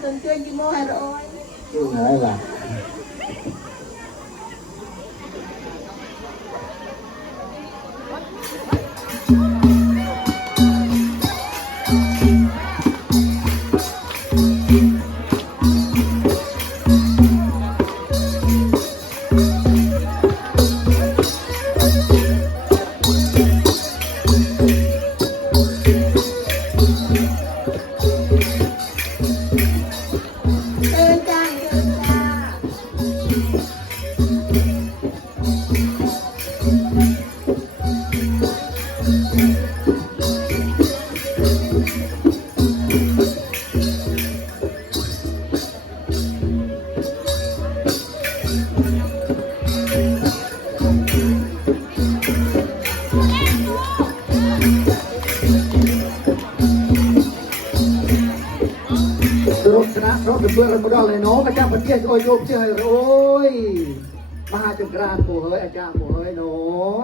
thank you ើលមកដល់ឯណោះអាចារ្យបន្ទះគាត់យកជើងឲ្យរយមហាចក្រានពូហើយអាចារ្យពូហើយណោះ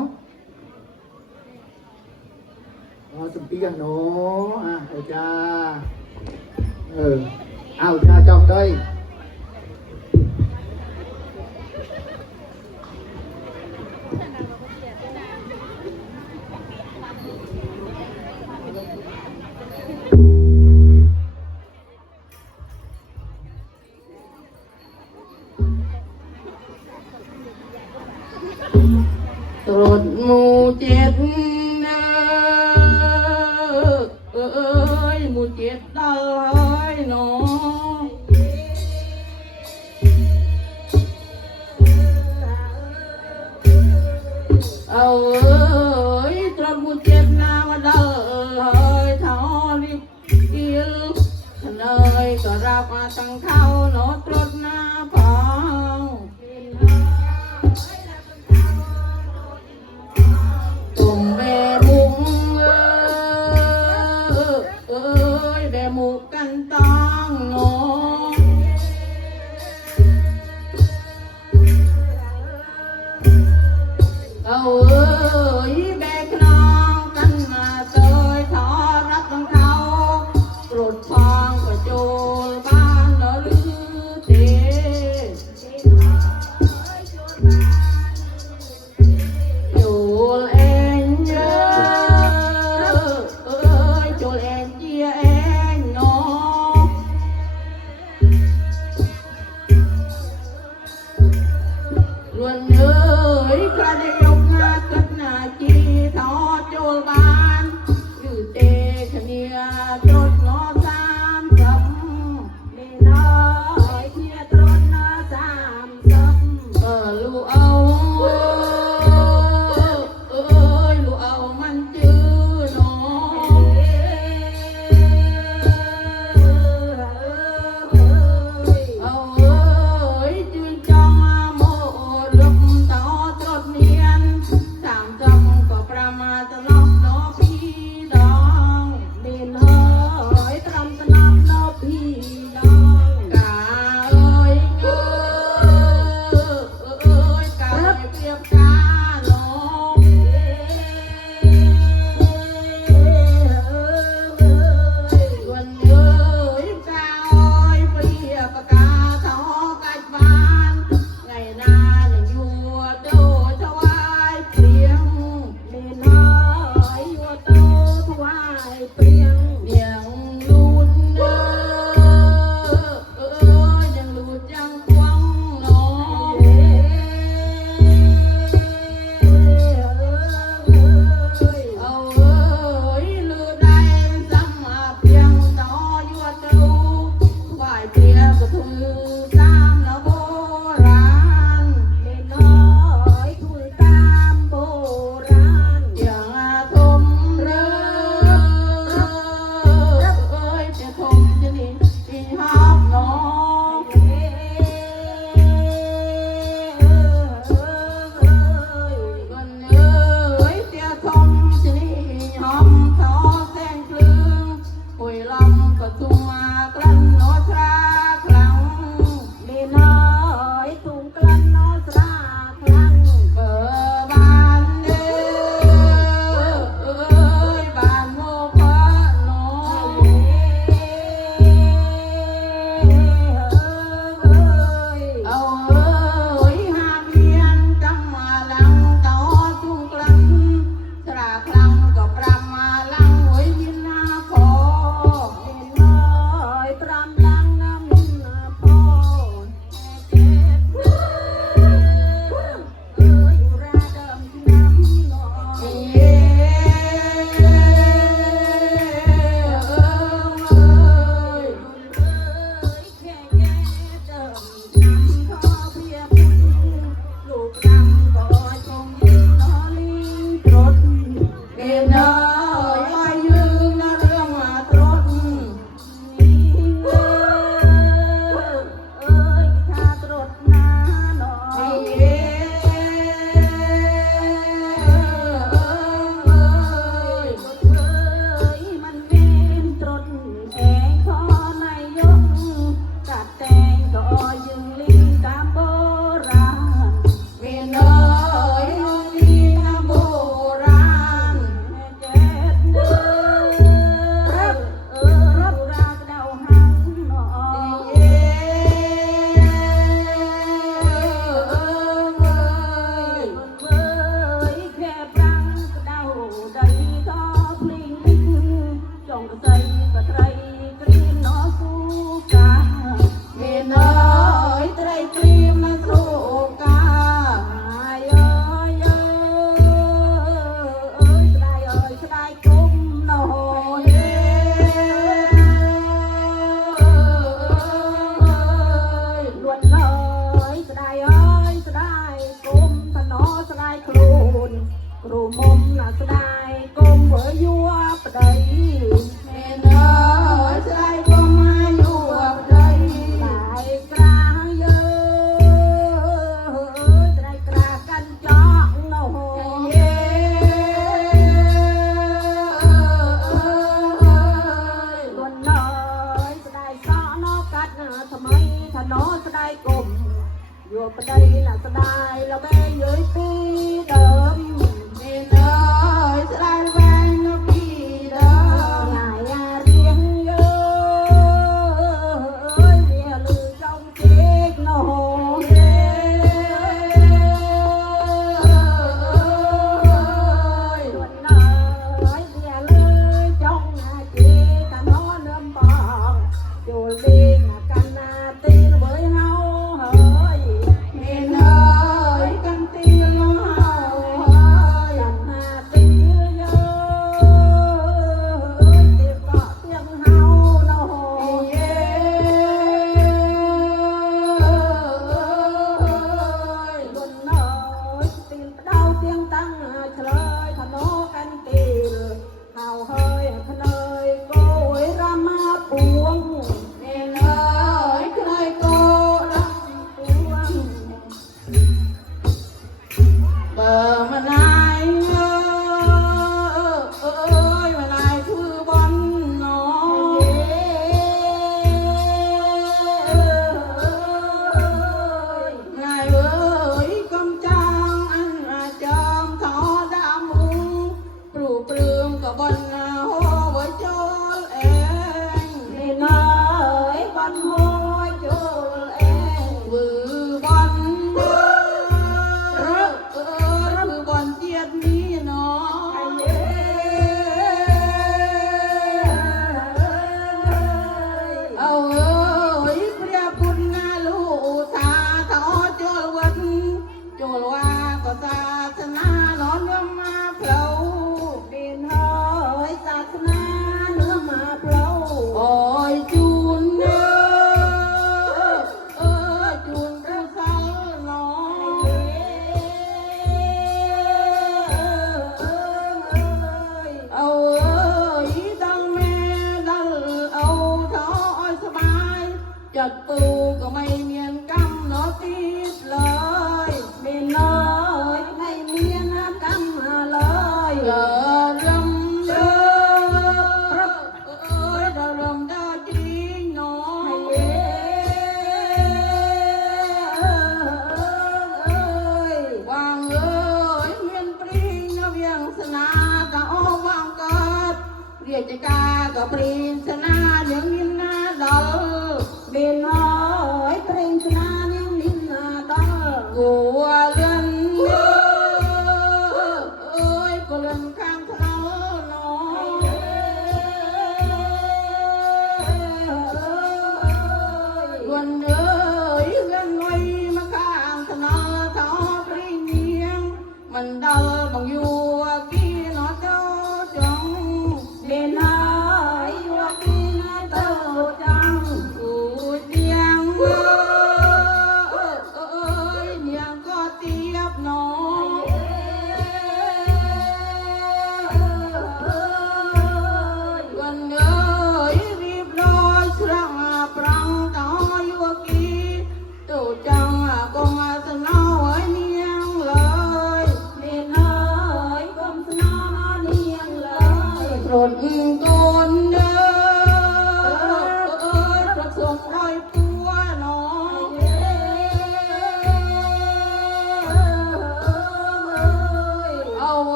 អោចំពីណោះអាអាចារ្យអឺអោចាចောက်ទៅរត់មូទៀតណាអើយមូទៀតដល់ហើយណោអើយត្រមូទៀតណាមកដល់ហើយថោនេះអៀលណ້ອຍក៏រាប់មកទាំងខោណោត្រត់ Lalu um, aku um.